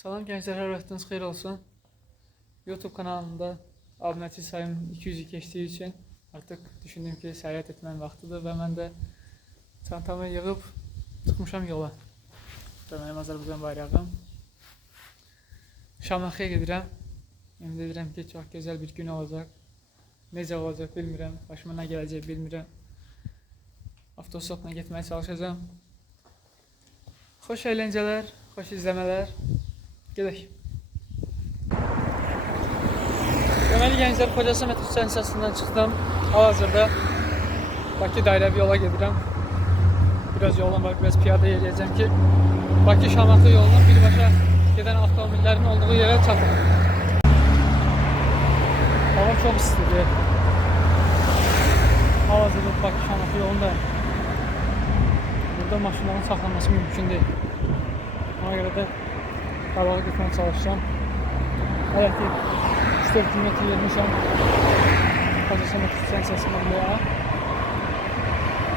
Salam gençler, hər vaxtınız xeyir olsun. YouTube kanalında abunəçi sayım 200'ü keçdiyi üçün artıq düşündüm ki, səyahət etmənin vaxtıdır və mən də çantamı yığıb çıxmışam yola. Bu mənim Azərbaycan bayrağım. Şamaxıya gedirəm. Ümid edirəm ki, çox gözəl bir gün olacaq. Necə olacaq bilmirəm, başıma nə gələcək bilmirəm. Avtostopla getməyə çalışacağım. Xoş əyləncələr, xoş izləmələr. Gedək. Deməli gənclər, Xocası metro stansiyasından çıxdım. Hal-hazırda Bakı dairəvi yola gedirəm. Biraz yolum var, biraz piyada yeriyəcəm ki, Bakı-Şamaxı yolunun birbaşa gedən avtomobillerin olduğu yerə çatım. Hava çox istidir. Hal-hazırda Bakı-Şamaxı yolunda burada maşınların saxlanması mümkün deyil. Ona görə də qabağa getməyə çalışacağım. Hələ ki 3-4 kilometre yermişəm Xocası metro stansiyasından buraya.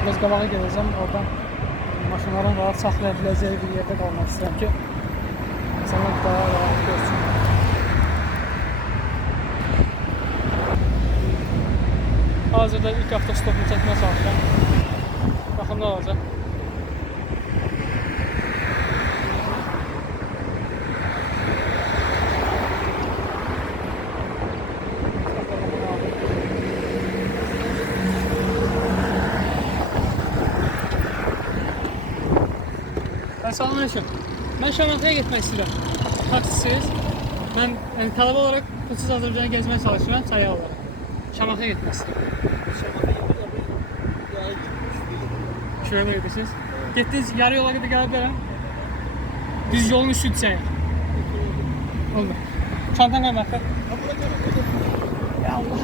Biraz qabağa gedəcəm, oradan maşınların rahat saxlaya biləcəyi bir yerdə qalmaq istəyirəm ki, insanlar daha rahat görsün. Hazırda ilk avtostopumu çəkməyə çalışacağım. Baxın nə olacaq. Salamünaleyküm. Ben Şamaxıya getmək istəyirəm. Taksisiz. Ben tələbə olaraq pulsuz Azərbaycanı gezməyə çalışıram, sayı olaraq. Şamaxıya getmək istəyirəm. Şuraya mı gidirsiniz? Getdiniz, yarı yola qədər gələ bilərəm. Biz yolun üstü düşəyik. Oldu. Çantan var mətlə. Ya Allah.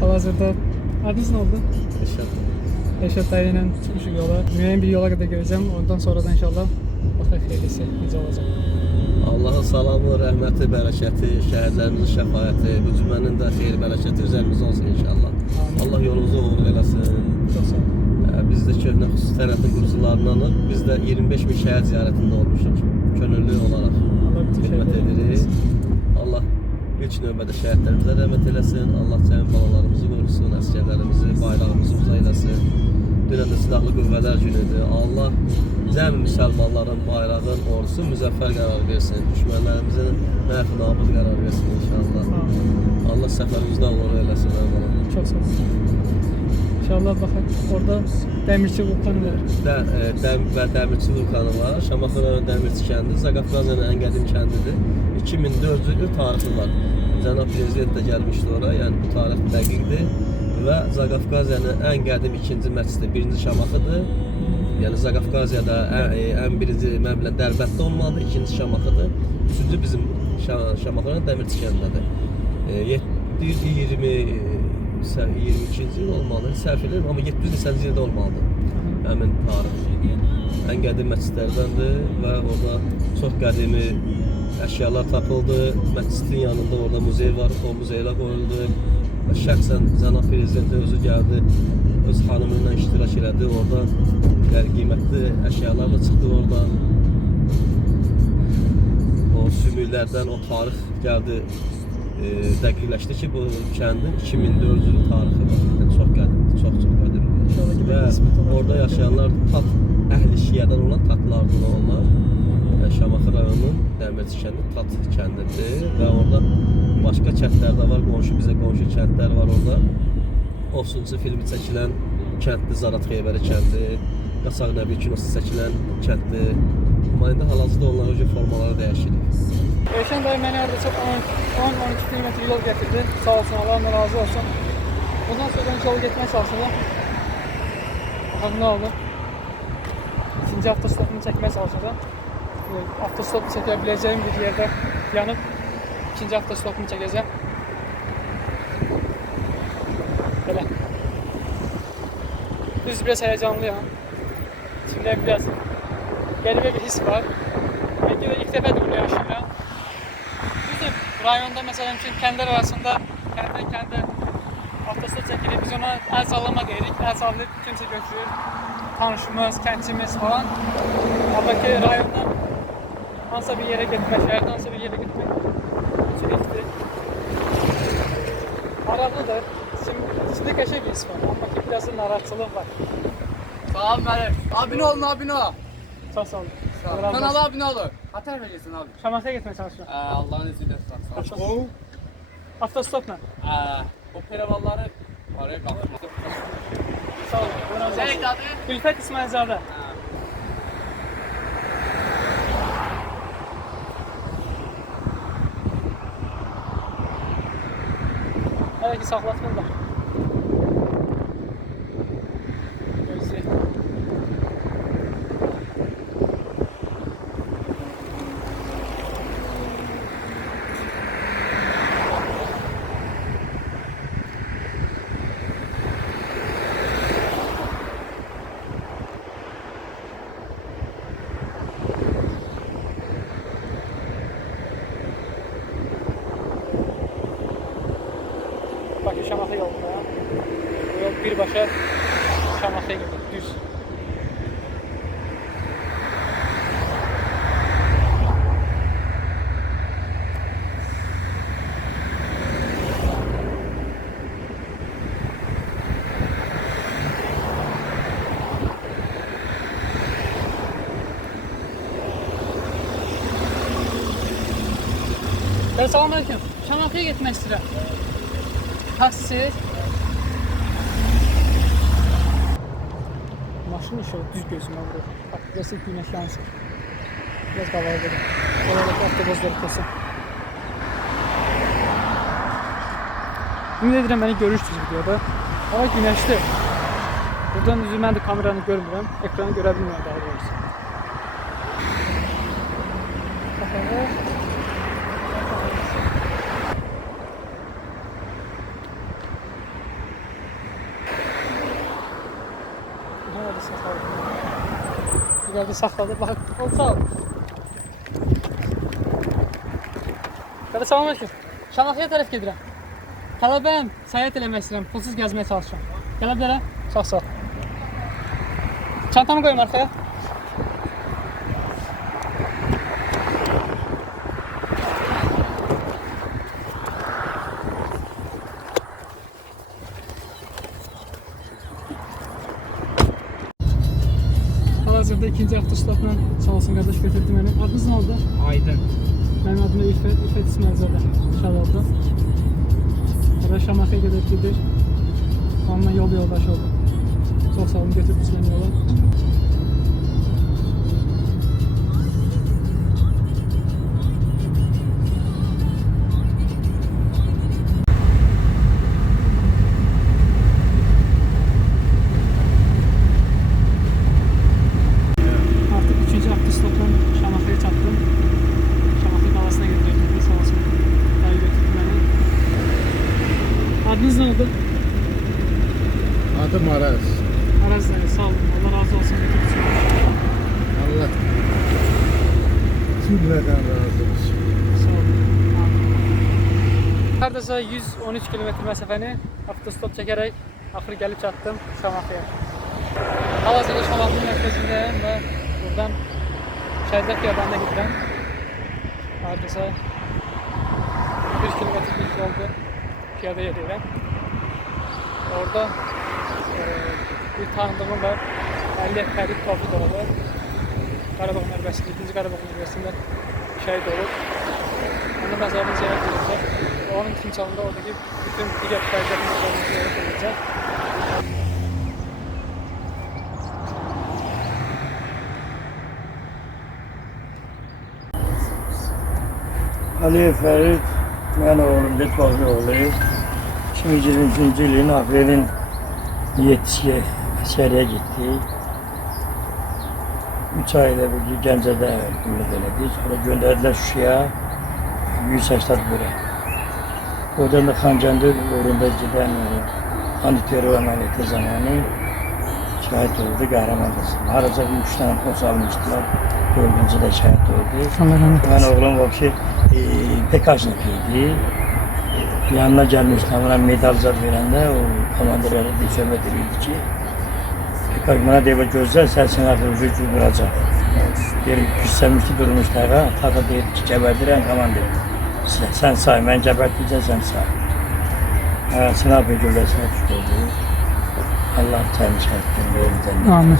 Hal-hazırda adınız nə oldu? Eşat dayı ilə çıxmışıq yola. Müəyyən bir yola qədər görəcəm. Ondan sonra da inşallah baxaq xeyirlisi necə olacaq. Allahın salamı, rəhməti, bərəkəti, şəhərlərimizin şəfayəti, bu cümənin də xeyir, bərəkəti üzərimizdə olsun inşallah. Amin. Allah yolunuzu uğur eləsin. Çox sağ olun. Biz də köhnə xüsusi sənətin qurucularındanıq. Biz də 25 min şəhər ziyarətində olmuşuq. Könüllü olaraq xidmət edirik. Allah ilk növbədə şəhidlərimizə rəhmət eləsin. Allah cəmi balalarımızı qorusun, əsgərlərimizi, bayrağımızı uza eləsin. Dünən də silahlı qüvvələr günüdür. Allah cəmi müsəlmanların, bayrağın, ordusu müzəffər qərar versin. Düşmənlərimizin məhv nabız qərar versin inşallah. Allah səfərimizdə uğur eləsin. Çox sağ olun. İnşallah baxaq. Orada Dəmirçi vulkanı var. Dəmirçi vulkanı var. Şamaxı rayonu Dəmirçi kəndi. Zaqafqaziyanın ən qədim kəndidir. 2400 il tarixi var. Cənab Prezident də gəlmişdi ora. Yəni bu tarix dəqiqdir. Və Zaqafqaziyanın ən qədim ikinci məscidi birinci Şamaxıdır. Yəni Zaqafqaziyada ən birinci məbləğ Dərbətdə olmalıdır, ikinci Şamaxıdır. Üçüncü bizim Şamaxının Dəmirçi kəndindədir. 722-ci il olmalıdır, səhv edirəm, amma 700-ci ildə olmalıdır həmin tarix. Ən qədim məscidlərdəndir və orada çox qədimi əşyalar tapıldı. Məscidin yanında orada muzey var, o muzeylə qoyuldu. Şəxsən Cənab Prezidenti özü gəldi, öz xanımı ilə iştirak elədi. Orada qiymətli əşyalar da çıxdı oradan. O sümüklərdən o tarix gəldi, dəqiqləşdi ki, bu kəndin 2400 il tarixi var. Yəni, çox qədimdir, çox qədimdir. Və orada yaşayanlar tat əhli şiyədən olan tatlardır onlar. Şamaxı rayonunun Dəmirçi kəndi tat kəndidir və orada başqa kəndlər də var, bizə qonşu kəndlər var orada. Ofsunçu filmi çəkilən kənddir, Zarat Xeybəri kəndi, Qaçaq Nəbi kinosu çəkilən kənddir. Amma indi hal-hazırda onların formaları dəyişirik. Rövşən dayı məni hardasa 10-12 kilometre yol gətirdi. Sağ olsun, Allah ondan razı olsun. Bundan sonra yolu getməyə çalışacağım. Baxın nə oldu? İkinci avtostopumu çəkməyə çalışacağım. Avtostopu çəkə biləcəyim bir yerdə yanıb ikinci avtostopumu çəkəcəm. Belə. Düz biraz həyəcanlıyam. İçimdə biraz qəribə bir his var. İlk dəfədir burada yaşayıram. Düzdür, rayonda məsələn ki, kəndlər arasında kənddən kəndə avtostop çəkirik. Biz ona əl sallama deyirik. Əl sallayıb kimsə götürür. tanışımız, kəndçimiz falan. Oradakı rayondan hansısa bir yere gitmək, şəhərdən hansısa bir yere gitmək çelikdir. Maraqlıdır. İçində qəşəng bir his var. Amma ki biraz da narahatçılıq var. Sağ ol Məlif. Abone olun, abone ol. Çox sağ olun. Sağ ol. Allah razı olsun. Kanala abone olun. Hatar verirsin abi. Şamaxıya getməyə çalışıram. Allah'ın izniyle sağ ol. Avtostopla. O peravalları paraya kalkma. Sağ olun. Allah razı olsun. Senin adı? Ülfət İsmailzadə. Hələ ki saxlatmırlar. Gözləyək. Bakı Şamaxı yolunda. Bu yol birbaşa Şamaxıya gedir, düz. Selamünaleyküm. Şamaxıya getmək istəyirəm. Taksisiz. Maşın ışığı düz gözümə vurur. Bak, burası güneş yansır. Biraz qavalı dedim. Oradaki avtobozları kesin. Ümid edirəm beni görürsünüz videoda. Hava güneşli. Buradan üzü mən də kameranı görmürəm. Ekranı görə bilmirəm daha doğrusu. Bakalım. Geldi sakladı. Bak, sağ ol. Hadi selamünaleyküm. Şamaxıya tərəf gedirəm. Tələbəm, səyahət eləmək istəyirəm, pulsuz gəzməyə çalışıram. Gələ bilərəm? Sağ ol. Çantamı qoyum arxaya. Hal-hazırda ikinci avtostopla sağ olsun qardaş götürdü məni. Adınız nə oldu? Aydın. Mənim adım Ülfət İsmailzadə. Şad oldu. Burada Şamaxıya gedir. Onunla yol yoldaşı oldu. Çox sağ olun, götürdünüz məni yola. Artık üçüncü avtostopla Şamaxıya çatdım. Şamaxı qalasına gedirdim. Sağ olsun. Dəli götürdü məni. Adınız nə oldu? Adım Araz. Araz Dəli, sağ olun. Allah razı olsun. Allah cümleden razı olsun. Sağ olun. Hardasa 113 kilometr məsafəni avtostop çəkərək axır gəlib çatdım Şamaxıya. Hal-hazırda Şamaxı mərkəzindəyəm və buradan Şəhidlər Xiyabanına gedirəm. Hardasa 1 kilometrlik yoldur. Piyada gedirəm. Orada bir tanıdığım var. 50 Fərid Tofiqoğlu. Qarabağ Müharibəsində, 2-ci Qarabağ Müharibəsində şəhid olub. Onun məzarını ziyarət edəcək. Onun timsalında oradakı bütün digər şəhidlərin məzarını ziyarət edəcək. Ali Ferit, mən oğlum Betbağlıoğlu. 2023-cü ilin aprelin 7-si əskəriyə getdik. 3 ayda bir Gəncədə qulluq elədik. Sonra göndərdilər Şuşaya, 180 bura. Oradan da Xancəndə uğrunda gedən antiterror əməliyyatı zamanı şəhid oldu, qəhrəmanlıqsın. Haraca 3 dənə post almışdılar, 4-cü də şəhid oldu. Mən oğlum vəbşi PK'şnik idi. Yanına gəlmişdi, bana medal zad verəndə o komandirləri də söhbət edirdi ki, Bana deyib gözlər səsini artıq ucu vuracaq. Deyir, küssəmiş ki durmuşlar ha. Tata deyir ki, gəbərdirəm, tamam deyir. Sən say, mən gəbərtəcəm, sən say. Sınav bir gülləsinə düşürdü. Allah təmin şəhətdən verir. Amin.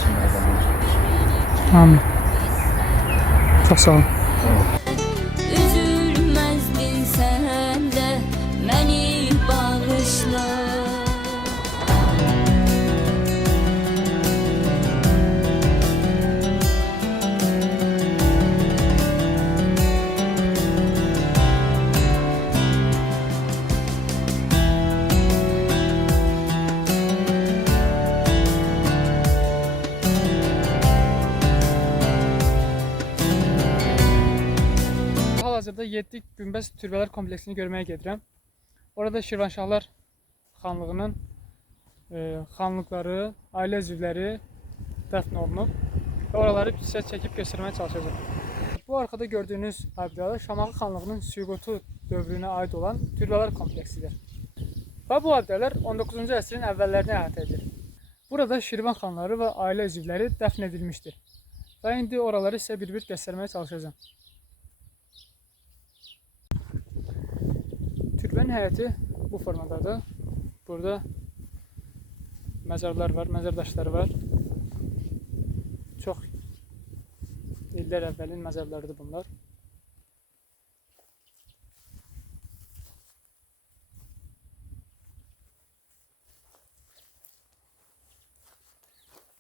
Amin. Çok sağ olun. Üzülməzdin sən də məni bağışla. Hal-hazırda 7 Günbəz Türbələr kompleksini görməyə gedirəm. Orada Şirvanşahlar xanlığının xanlıqları, ailə üzvləri dəfn olunub və oraları sizə çəkib göstərməyə çalışacağım. Bu arkada gördüyünüz abidələr Şamaxı xanlığının süqutu dövrünə aid olan türbələr kompleksidir. Və bu abidələr 19-cu əsrin əvvəllərini əhatə edir. Burada Şirvan xanları və ailə üzvləri dəfn edilmişdir. Və indi oraları sizə bir-bir göstərməyə çalışacağım. Türbənin həyəti bu formadadır. Burada məzarlar var, məzar daşları var. Çox illər əvvəlin məzarlarıdır bunlar.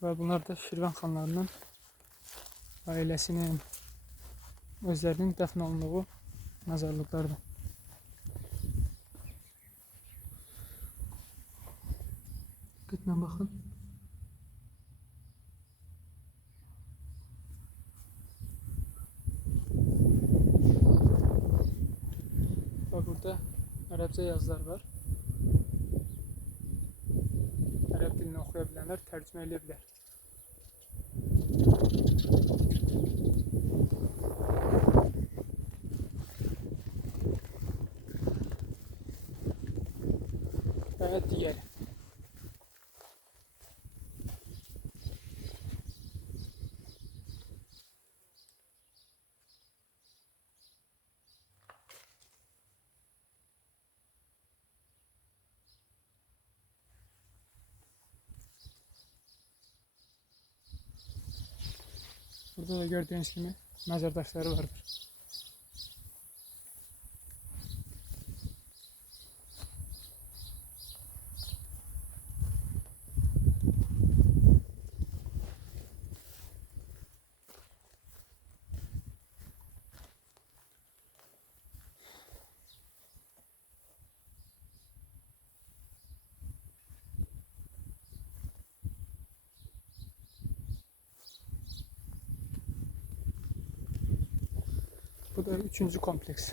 Və bunlar da Şirvan xanlarının ailəsinin, özlərinin dəfn olunduğu məzarlıqlardır. Diqqətlə baxın. Və burada ərəbcə yazılar var. Ərəb dilini oxuya bilənlər tərcümə edə bilər. Və digəri. Burada da gördüğünüz gibi mezar taşları vardır. Bu da 3. kompleks.